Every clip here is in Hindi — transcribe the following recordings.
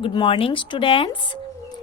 Good morning, students.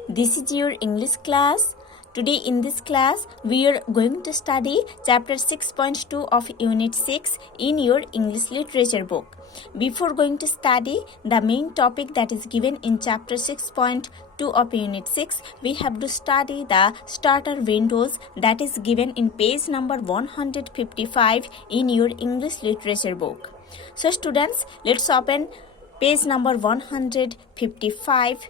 This is your English class. Today in this class, we are going to study chapter 6.2 of Unit 6 in your English literature book. Before going to study the main topic that is given in chapter 6.2 of Unit 6, we have to study the starter windows that is given in page number 155 in your English literature book. So students, let's open page number 155.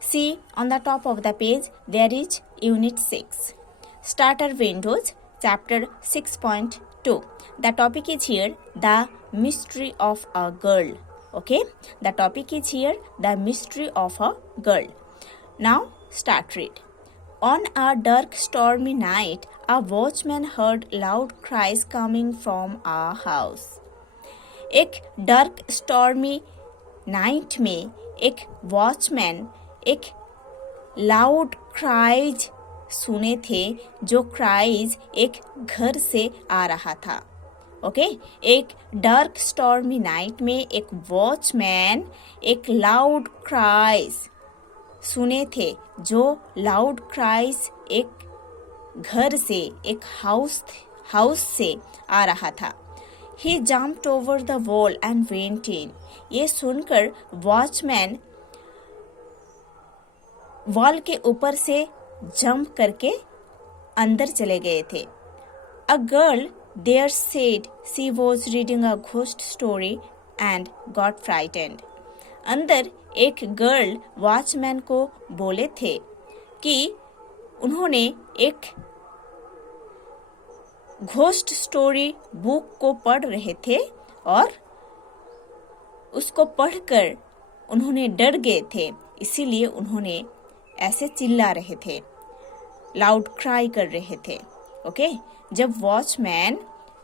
See, on the top of the page, there is Unit 6. Starter Windows, Chapter 6.2. The topic is here, The Mystery of a Girl. Okay? The topic is here, The Mystery of a Girl. Now, start read. On a dark, stormy night, a watchman heard loud cries coming from a house. एक डार्क स्टॉर्मी नाइट में एक वॉचमैन एक लाउड क्राइज सुने थे, जो क्राइज एक घर से आ रहा था. ओके, एक डार्क स्टॉर्मी नाइट में एक वॉचमैन एक लाउड क्राइज सुने थे, जो लाउड क्राइज एक घर से, एक हाउस से आ रहा था. He jumped over the wall and went in. ये सुनकर वॉचमैन वॉल के ऊपर से जंप करके अंदर चले गए थे. A girl there said she was reading a ghost story and got frightened. अंदर एक गर्ल वॉचमैन को बोले थे कि उन्होंने एक घोस्ट स्टोरी बुक को पढ़ रहे थे और उसको पढ़कर उन्होंने डर गए थे, इसीलिए उन्होंने ऐसे चिल्ला रहे थे, लाउड क्राई कर रहे थे. ओके, जब वॉचमैन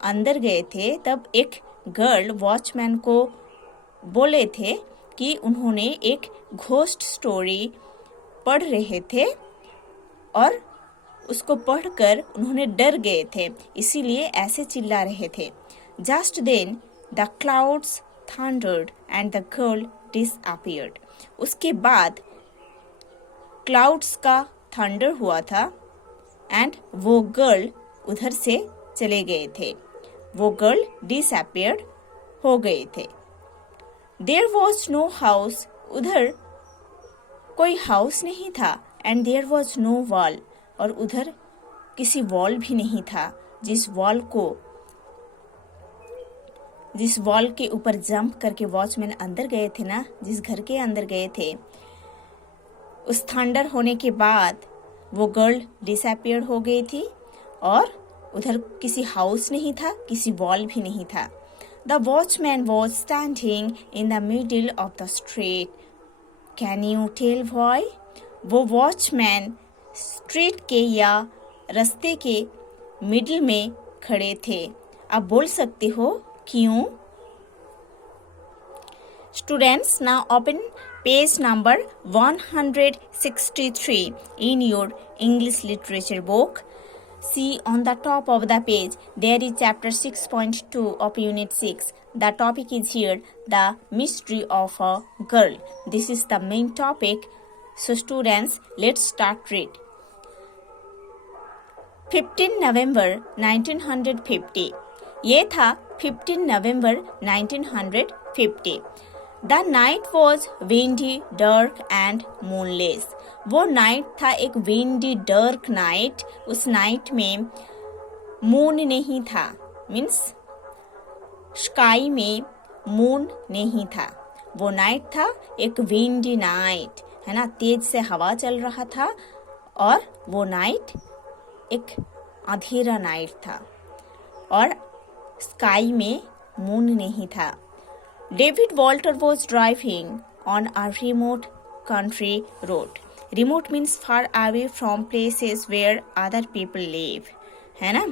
अंदर गए थे तब एक गर्ल वॉचमैन को बोले थे कि उन्होंने एक घोस्ट स्टोरी पढ़ रहे थे और उसको पढ़कर उन्होंने डर गए थे, इसीलिए ऐसे चिल्ला रहे थे. Just then the clouds thundered and the girl disappeared. उसके बाद क्लाउड्स का थंडर हुआ था एंड वो गर्ल उधर से चले गए थे. वो गर्ल डिसअपियर्ड हो गए थे. There was no house. उधर कोई हाउस नहीं था. And there was no wall. और उधर किसी वॉल भी नहीं था. जिस वॉल के ऊपर जंप करके वॉचमैन अंदर गए थे ना, जिस घर के अंदर गए थे, उस थंडर होने के बाद वो गर्ल डिसअपियर हो गई थी और उधर किसी हाउस नहीं था, किसी वॉल भी नहीं था. The watchman was standing in the middle of the street. Can you tell why? वो वॉचमैन स्ट्रीट के या रास्ते के मिडिल में खड़े थे. आप बोल सकते हो क्यों? Students, now open page number 163 in your English literature book. See, on the top of the page, there is chapter 6.2 of Unit 6. The topic is here, The Mystery of a Girl. This is the main topic. So students, let's start read. 15 नवंबर 1950. ये था 15 नवंबर 1950. The night was windy, dark and moonless. वो नाइट था एक windy, dark night. उस नाइट में मून नहीं था, मीन्स स्काई में मून नहीं था. वो नाइट था एक windy नाइट, है ना, तेज से हवा चल रहा था और वो नाइट एक अंधेरा नाइट था और स्काई में मून नहीं था. David Walter was driving on a remote country road. Remote means far away from places where other people live, है ना.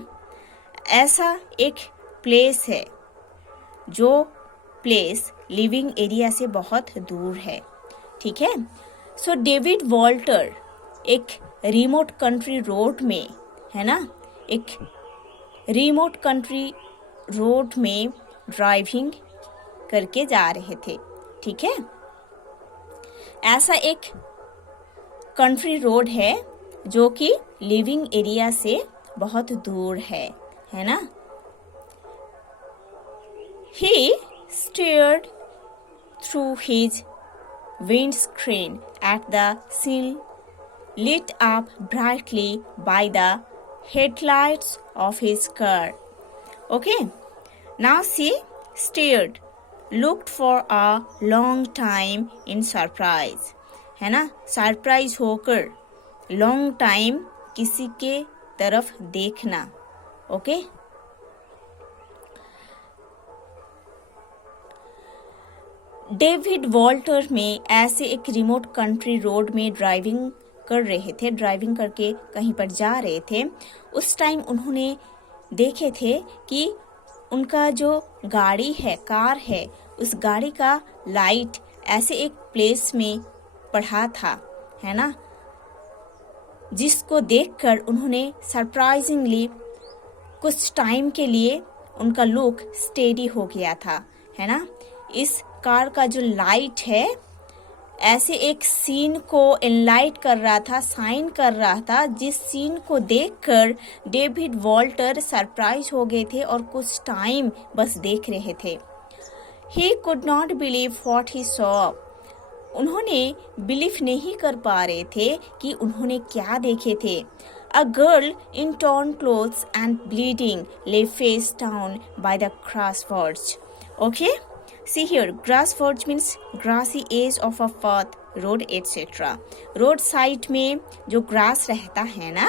ऐसा एक प्लेस है जो प्लेस लिविंग एरिया से बहुत दूर है. ठीक है. सो डेविड वॉल्टर एक रिमोट कंट्री रोड में, है ना, एक रिमोट कंट्री रोड में ड्राइविंग करके जा रहे थे. ठीक है. ऐसा एक कंट्री रोड है जो कि लिविंग एरिया से बहुत दूर है ना। He stared through his windscreen at the scene lit up brightly by the headlights of his car. Okay, now she stared, looked for a long time in surprise. है ना, सरप्राइज होकर लॉन्ग टाइम किसी के तरफ देखना। ओके, डेविड वॉल्टर में ऐसे एक रिमोट कंट्री रोड में ड्राइविंग करके कहीं पर जा रहे थे। उस टाइम उन्होंने देखे थे कि उनका जो गाड़ी है, कार है, उस गाड़ी का लाइट ऐसे एक प्लेस में पड़ा था, है ना, जिसको देखकर उन्होंने सरप्राइजिंगली कुछ टाइम के लिए उनका लुक स्टेडी हो गया था, है ना। इस कार का जो लाइट है ऐसे एक सीन को एनलाइट कर रहा था, साइन कर रहा था, जिस सीन को देखकर डेविड वॉल्टर सरप्राइज हो गए थे और कुछ टाइम बस देख रहे थे। He could not believe what he saw. उन्होंने बिलीव नहीं कर पा रहे थे कि उन्होंने क्या देखे थे। A girl in torn clothes and bleeding lay face down by the grassverge. Okay? See here, grassverge means grassy edge of a path, road, etc. Road side में जो ग्रास रहता है ना,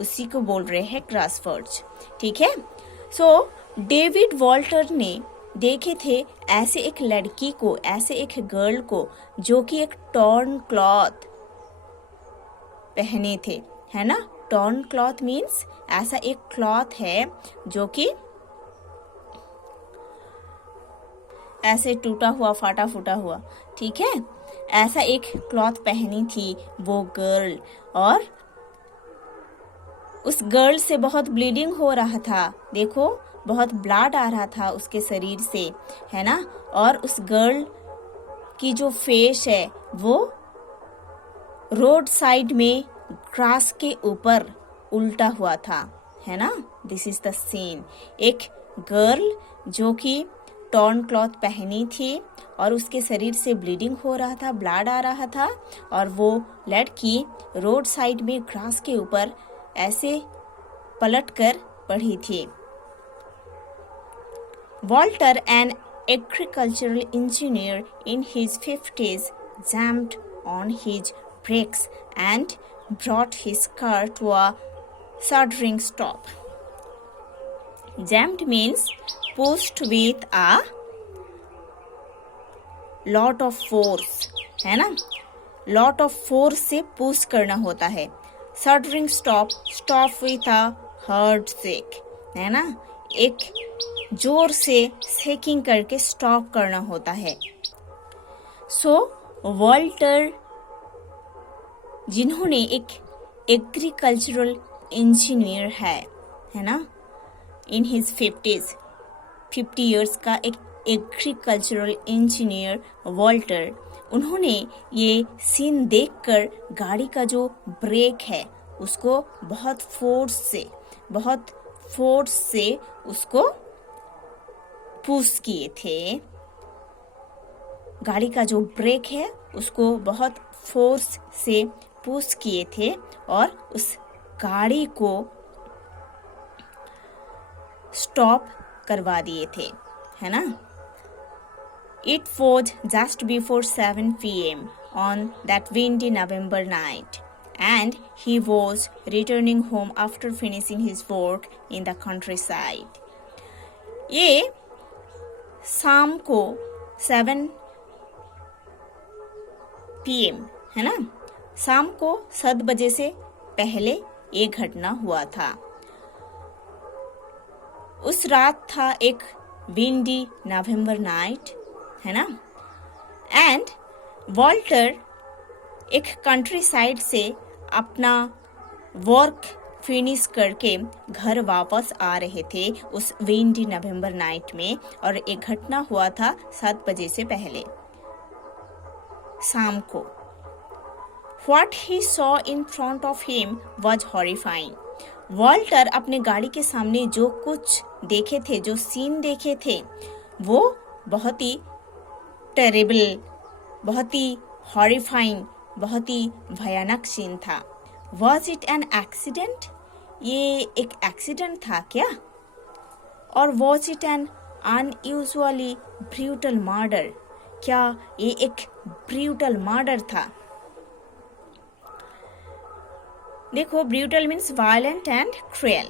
उसी को बोल रहे हैं grassverge, ठीक है। सो डेविड वॉल्टर ने देखे थे ऐसे एक लड़की को, ऐसे एक गर्ल को जो कि एक टॉर्न क्लॉथ पहने थे, है ना। टॉर्न क्लॉथ मीन्स ऐसा एक क्लॉथ है जो कि ऐसे टूटा हुआ, फाटा फूटा हुआ, ठीक है। ऐसा एक क्लॉथ पहनी थी वो गर्ल, और उस गर्ल से बहुत ब्लीडिंग हो रहा था। देखो, बहुत ब्लड आ रहा था उसके शरीर से, है ना। और उस गर्ल की जो फेस है वो रोड साइड में ग्रास के ऊपर उल्टा हुआ था, है ना। This is the scene. एक गर्ल जो कि टॉर्न क्लॉथ पहनी थी और उसके शरीर से ब्लीडिंग हो रहा था, ब्लड आ रहा था, और वो लड़की रोड साइड में ग्रास के ऊपर ऐसे पलट कर पड़ी थी। Walter, an agricultural engineer in his 50s, jammed on his brakes and brought his car to a shuddering stop. Jammed means pushed with a lot of force, है ना। lot of force से push करना होता है। shuddering stop with a hard shake, है ना। एक जोर से शेकिंग करके स्टॉप करना होता है। सो वॉल्टर, जिन्होंने एक एग्रीकल्चरल इंजीनियर है ना, इन हिज 50 इयर्स का एक एग्रीकल्चरल इंजीनियर वॉल्टर, उन्होंने ये सीन देखकर गाड़ी का जो ब्रेक है उसको बहुत फोर्स से उसको पुश किए थे। गाड़ी का जो ब्रेक है उसको बहुत फोर्स से पुश किए थे और उस गाड़ी को स्टॉप करवा दिए थे, है ना। It was just before 7 p.m. on that windy November night, and he was returning home after finishing his work in the countryside. ये शाम को 7 PM, है ना, शाम को 7 बजे से पहले ये घटना हुआ था। उस रात था एक विंडी नवंबर नाइट, है ना। एंड वॉल्टर एक कंट्री साइड से अपना वर्क फिनिश करके घर वापस आ रहे थे उस विंडी नवंबर नाइट में, और एक घटना हुआ था 7 बजे से पहले। शाम को। What he saw in front of him was horrifying. Walter अपने गाड़ी के सामने जो कुछ देखे थे, जो सीन देखे थे, वो बहुत ही टेरिबल, बहुत ही हॉरिफाइंग, बहुत ही भयानक सीन था। Was it an accident? ये एक एक्सीडेंट था क्या? और was it an unusually brutal murder? क्या ये एक ब्रूटल मर्डर था? देखो, brutal means violent and cruel,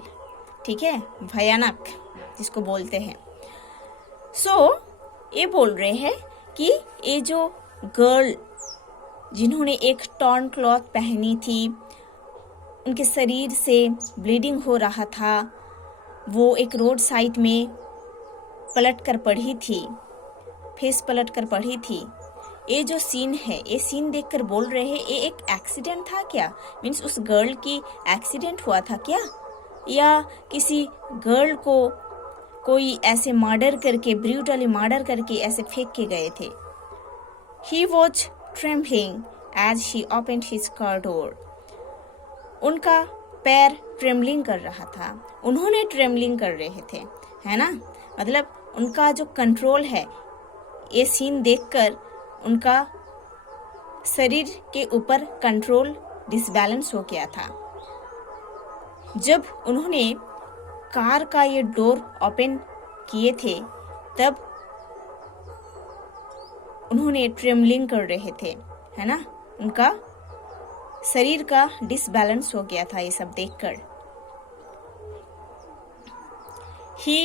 ठीक है, भयानक जिसको बोलते हैं। ये बोल रहे हैं कि ये जो गर्ल जिन्होंने एक टॉर्न क्लॉथ पहनी थी, उनके शरीर से ब्लीडिंग हो रहा था, वो एक रोड साइड में पलट कर पड़ी थी, फेस पलट कर पड़ी थी। ये जो सीन है, ये सीन देखकर बोल रहे हैं ये एक एक्सीडेंट था क्या? मीन्स उस गर्ल की एक्सीडेंट हुआ था क्या, या किसी गर्ल को कोई ऐसे मर्डर करके, ब्रूटली मर्डर करके ऐसे फेंक के गए थे। He was trembling as she opened his car door. उनका पैर ट्रेमलिंग कर रहा था, उन्होंने ट्रेमलिंग कर रहे थे, है ना, मतलब उनका जो कंट्रोल है, ये सीन देखकर उनका शरीर के ऊपर कंट्रोल डिसबैलेंस हो गया था। जब उन्होंने कार का ये डोर ओपन किए थे, तब उन्होंने ट्रेमलिंग कर रहे थे, है ना, उनका शरीर का डिसबैलेंस हो गया था ये सब देखकर। He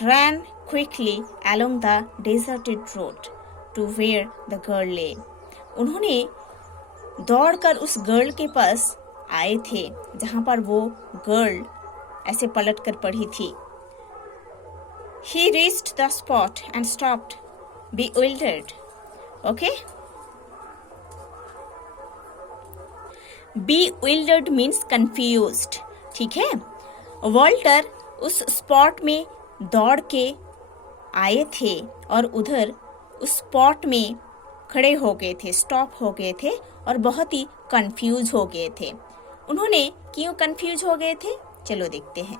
ran quickly along the deserted road to where the girl lay. उन्होंने दौड़कर उस गर्ल के पास आए थे जहां पर वो गर्ल ऐसे पलट कर पड़ी थी। He reached the spot and stopped, bewildered. Okay? Bewildered means confused. ठीक है? वॉल्टर उस स्पॉट में दौड़ के आए थे और उधर उस स्पॉट में खड़े हो गए थे, स्टॉप हो गए थे और बहुत ही कंफ्यूज हो गए थे। उन्होंने क्यों कंफ्यूज हो गए थे, चलो देखते हैं।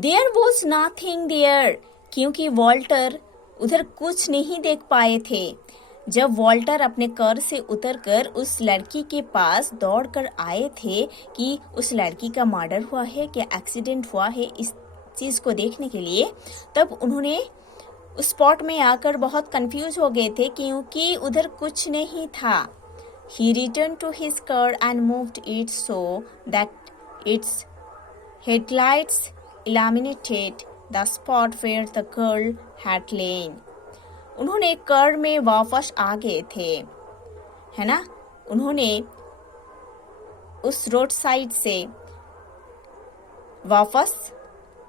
There was nothing there, क्योंकि वॉल्टर उधर कुछ नहीं देख पाए थे। जब वॉल्टर अपने कार से उतरकर उस लड़की के पास दौड़कर आए थे कि उस लड़की का मर्डर हुआ है, क्या एक्सीडेंट हुआ है, इस चीज को देखने के लिए, तब उन्होंने उस स्पॉट में आकर बहुत कंफ्यूज हो गए थे क्योंकि उधर कुछ नहीं था। He returned to his car and moved it so that its headlights illuminated the spot where the girl had lain. उन्होंने कार में वापस आ गए थे, है ना, उन्होंने उस रोड साइड से वापस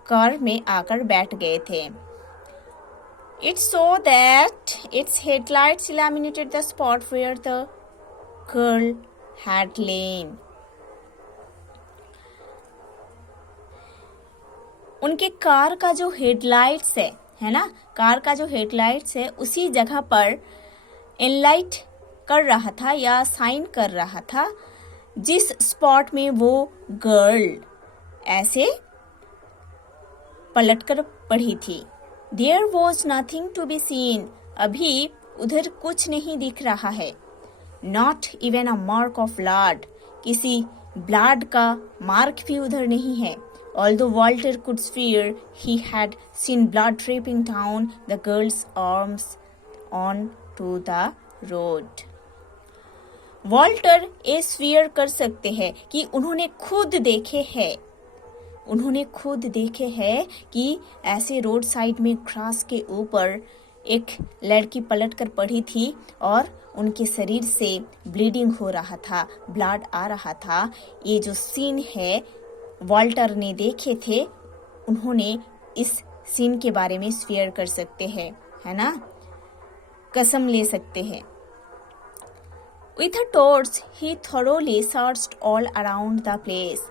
कार में आकर बैठ गए थे। It saw that its headlights illuminated the spot where the girl had lain. उनके कार का जो हेडलाइट्स है ना, कार का जो हेडलाइट्स है उसी जगह पर एनलाइट कर रहा था या साइन कर रहा था जिस स्पॉट में वो गर्ल ऐसे पलटकर पड़ी थी। There was nothing to be seen. अभी उधर कुछ नहीं दिख रहा है। Not even a mark of blood. किसी ब्लड का मार्क भी उधर नहीं है। Although Walter could swear he had seen blood dripping down the girl's arms onto the road. Walter ये स्वीयर कर सकते हैं कि उन्होंने खुद देखे हैं कि ऐसे रोड साइड में ग्रास के ऊपर एक लड़की पलट कर पड़ी थी और उनके शरीर से ब्लीडिंग हो रहा था, ब्लड आ रहा था। ये जो सीन है वॉल्टर ने देखे थे, उन्होंने इस सीन के बारे में स्वीयर कर सकते हैं, है ना, कसम ले सकते हैं। With a torch, he thoroughly searched all around the place.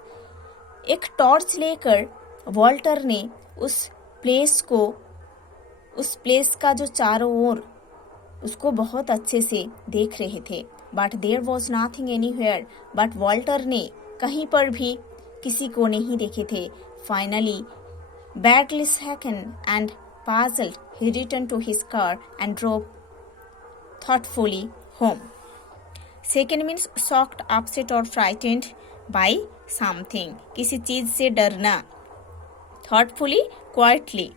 एक टॉर्च लेकर वॉल्टर ने उस प्लेस का जो चारों ओर उसको बहुत अच्छे से देख रहे थे। But there was nothing anywhere, but Walter ने कहीं पर भी किसी को नहीं देखे थे। Finally badly shaken and puzzled, he returned to his car and drove thoughtfully home. Second means shocked, upset or frightened by something. किसी चीज से डरना. Thoughtfully, quietly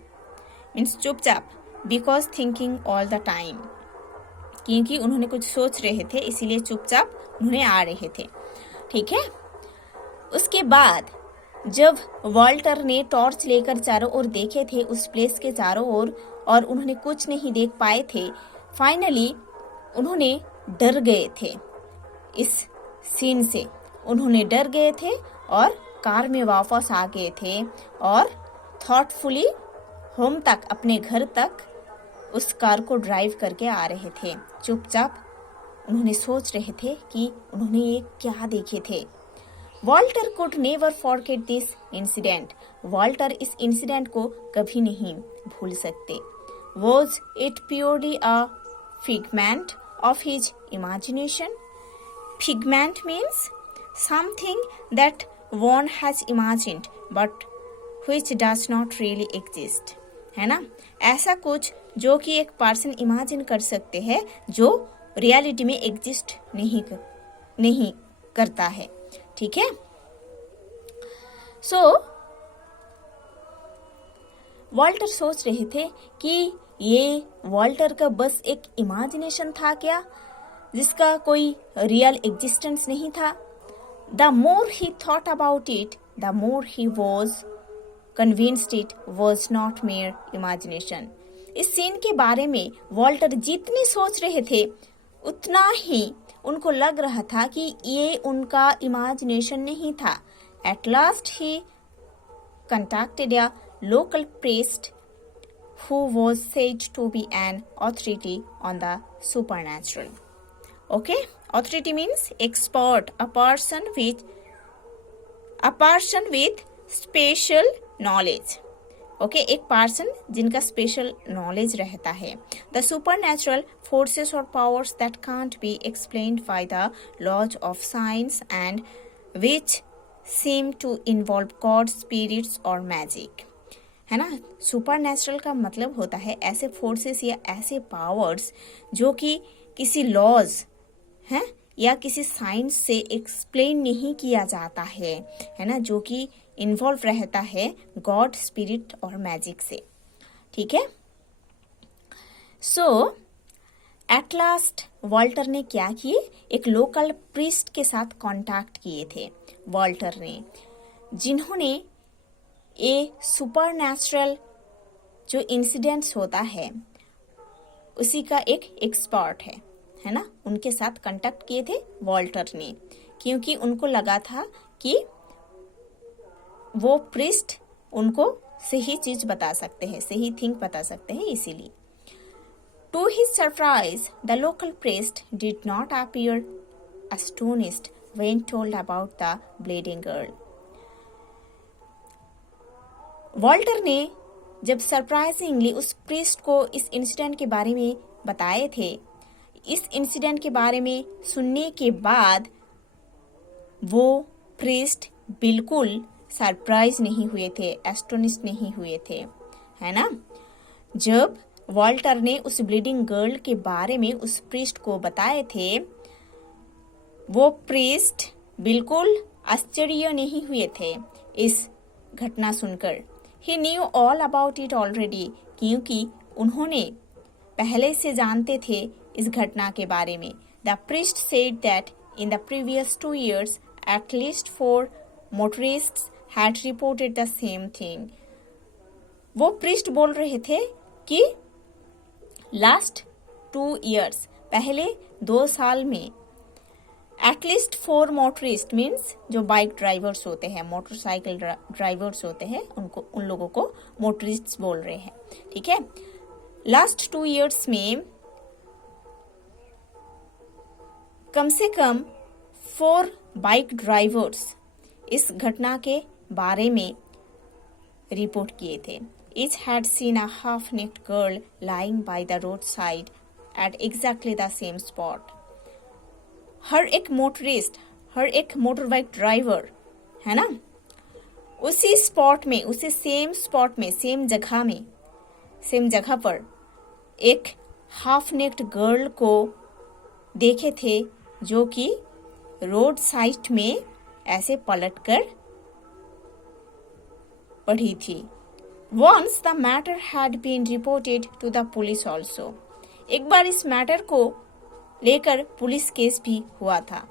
means चुपचाप. Because thinking all the time. क्योंकि उन्होंने कुछ सोच रहे थे इसीलिए चुपचाप उन्हें आ रहे थे. ठीक है. उसके बाद जब वॉल्टर ने टॉर्च लेकर चारों ओर देखे थे उस प्लेस के चारों ओर और उन्होंने कुछ नहीं देख पाए थे, फाइनली उन्होंने डर गए थे इस सीन से। उन्होंने डर गए थे और कार में वापस आ गए थे और थॉटफुली होम तक, अपने घर तक उस कार को ड्राइव करके आ रहे थे। चुपचाप उन्होंने सोच रहे थे कि उन्होंने ये क्या देखे थे। Walter could never forget this incident. Walter इस इंसिडेंट को कभी नहीं भूल सकते। Was it purely a figment of his imagination? Figment means something that one has imagined but which does not really exist, है ना। ऐसा कुछ जो कि एक पर्सन इमेजिन कर सकते हैं जो रियलिटी में एग्जिस्ट नहीं करता है। ठीक है। सो वॉल्टर सोच रहे थे कि ये वॉल्टर का बस एक इमेजिनेशन था क्या, जिसका कोई रियल एग्जिस्टेंस नहीं था। The more he thought about it, the more he was convinced it was not mayor imagination. इस सीन के बारे में वॉल्टर जितने सोच रहे थे उतना ही उनको लग रहा था कि ये उनका इमेजिनेशन नहीं था। At last he contacted a local priest who was said to be an authority on the supernatural. Okay, authority means expert, a person with special knowledge. Okay, एक पर्सन जिनका स्पेशल नॉलेज रहता है। द सुपर नेचुरल फोर्सेस और powers that can't be explained by the laws of science and which seem to involve god, spirits और मैजिक, है ना। सुपर नेचुरल का मतलब होता है ऐसे फोर्सेस या ऐसे पावर्स जो कि किसी लॉज है या किसी साइंस से एक्सप्लेन नहीं किया जाता है ना, जो कि इन्वॉल्व रहता है गॉड, स्पिरिट और मैजिक से। ठीक है। सो एट लास्ट वॉल्टर ने क्या किए, एक लोकल प्रीस्ट के साथ कांटेक्ट किए थे वॉल्टर ने, जिन्होंने ये सुपर नेचुरल जो इंसिडेंट्स होता है उसी का एक एक्सपर्ट है ना। उनके साथ कांटेक्ट किए थे वॉल्टर ने, क्योंकि उनको लगा था कि वो प्रीस्ट उनको सही चीज बता सकते हैं, सही थिंग बता सकते हैं, इसीलिए। To his surprise the local priest did not appear astonished when told about the bleeding girl. Walter ने जब सरप्राइजिंगली उस प्रीस्ट को इस इंसिडेंट के बारे में बताए थे, इस इंसिडेंट के बारे में सुनने के बाद वो प्रीस्ट बिल्कुल सरप्राइज नहीं हुए थे, एस्टोनिश नहीं हुए थे, है ना। जब वॉल्टर ने उस ब्लीडिंग गर्ल के बारे में उस प्रीस्ट को बताए थे, वो प्रीस्ट बिल्कुल आश्चर्य नहीं हुए थे इस घटना सुनकर। He knew all about it already, क्योंकि उन्होंने पहले से जानते थे इस घटना के बारे में। The priest said that in the previous 2 years at least 4 motorists had reported the same thing. वो प्रीस्ट बोल रहे थे कि लास्ट 2 years, पहले 2 साल में एटलीस्ट 4 मोटरिस्ट मीन्स जो बाइक ड्राइवर्स होते हैं, मोटरसाइकिल ड्राइवर्स होते हैं, उन लोगों को मोटरिस्ट बोल रहे हैं। ठीक है। लास्ट 2 years में कम से कम 4 बाइक ड्राइवर्स इस घटना के बारे में रिपोर्ट किए थे। Each had seen a half-naked girl lying by the roadside at exactly the same spot. हर एक मोटरिस्ट, हर एक मोटर बाइक ड्राइवर, है ना, उसी स्पॉट में, उसी सेम स्पॉट में, सेम जगह पर एक हाफ नेक्ड गर्ल को देखे थे जो कि रोड साइड में ऐसे पलटकर पड़ी थी. Once the matter had been reported to the police also. एक बार इस मैटर को लेकर पुलिस केस भी हुआ था.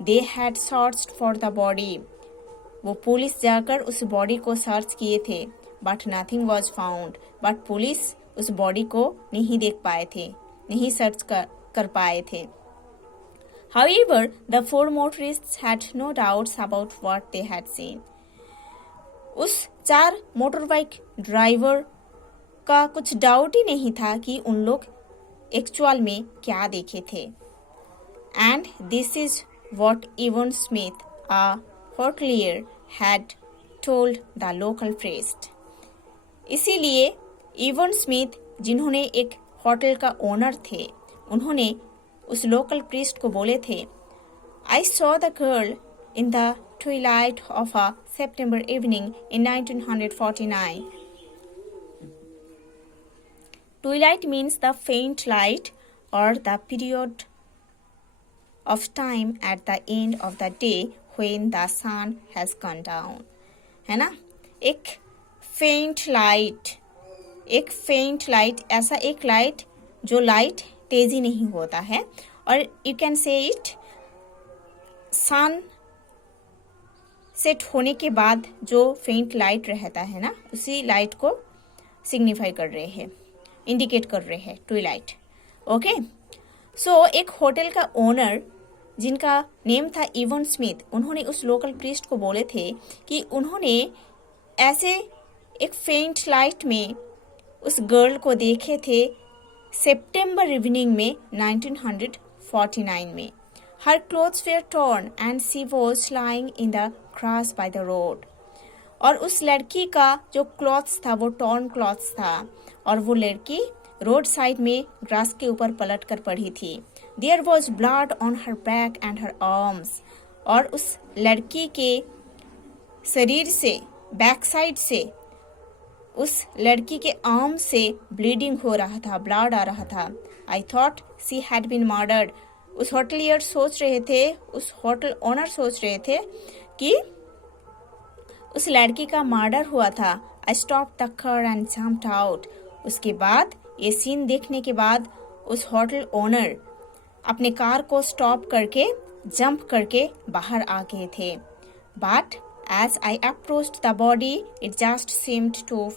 They had searched for the body. वो पुलिस जाकर उस बॉडी को सर्च किए थे, but nothing was found. But police उस बॉडी को नहीं देख पाए थे, नहीं सर्च कर पाए थे. However, the four motorists had no doubts about what they had seen. उस 4 मोटर बाइक ड्राइवर का कुछ डाउट ही नहीं था कि उन लोग एक्चुअल में क्या देखे थे. And this is what even Smith, a hotelier, had told the local priest. इसीलिए इवन स्मिथ, जिन्होंने एक होटल का ओनर थे, उन्होंने उस लोकल प्रीस्ट को बोले थे, I saw the girl in the twilight of a September evening in 1949. Twilight means the faint light or the period of time at the end of the day when the sun has gone down. है ना, एक faint light, ऐसा एक लाइट जो लाइट तेजी नहीं होता है, और you can say it sun set होने के बाद जो फेंट लाइट रहता है ना, उसी लाइट को सिग्निफाई कर रहे हैं, इंडिकेट कर रहे हैं, ट्विलाइट. ओके, सो एक होटल का ओनर जिनका नेम था इवन स्मिथ, उन्होंने उस लोकल प्रीस्ट को बोले थे कि उन्होंने ऐसे एक फेंट लाइट में उस गर्ल को देखे थे सितंबर इवनिंग में 1949 में. Her clothes were torn and she was lying in the grass by the road. और उस लड़की का जो क्लॉथ्स था वो टॉर्न क्लॉथ्स था, और वो लड़की रोड साइड में ग्रास के ऊपर पलट कर पड़ी थी. There was blood on her back and her arms. और उस लड़की के शरीर से, बैक साइड से, उस लड़की के आर्म से ब्लीडिंग हो रहा था, ब्लड आ रहा था. I thought she had been murdered. उस होटलियर सोच रहे थे, उस होटल ओनर सोच रहे थे कि उस लड़की का मर्डर हुआ था. I stop the car and jumped out. उसके बाद ये सीन देखने के बाद उस होटल ओनर अपने कार को स्टॉप करके जंप करके बाहर आ गए थे. But as I approached the body it just seemed to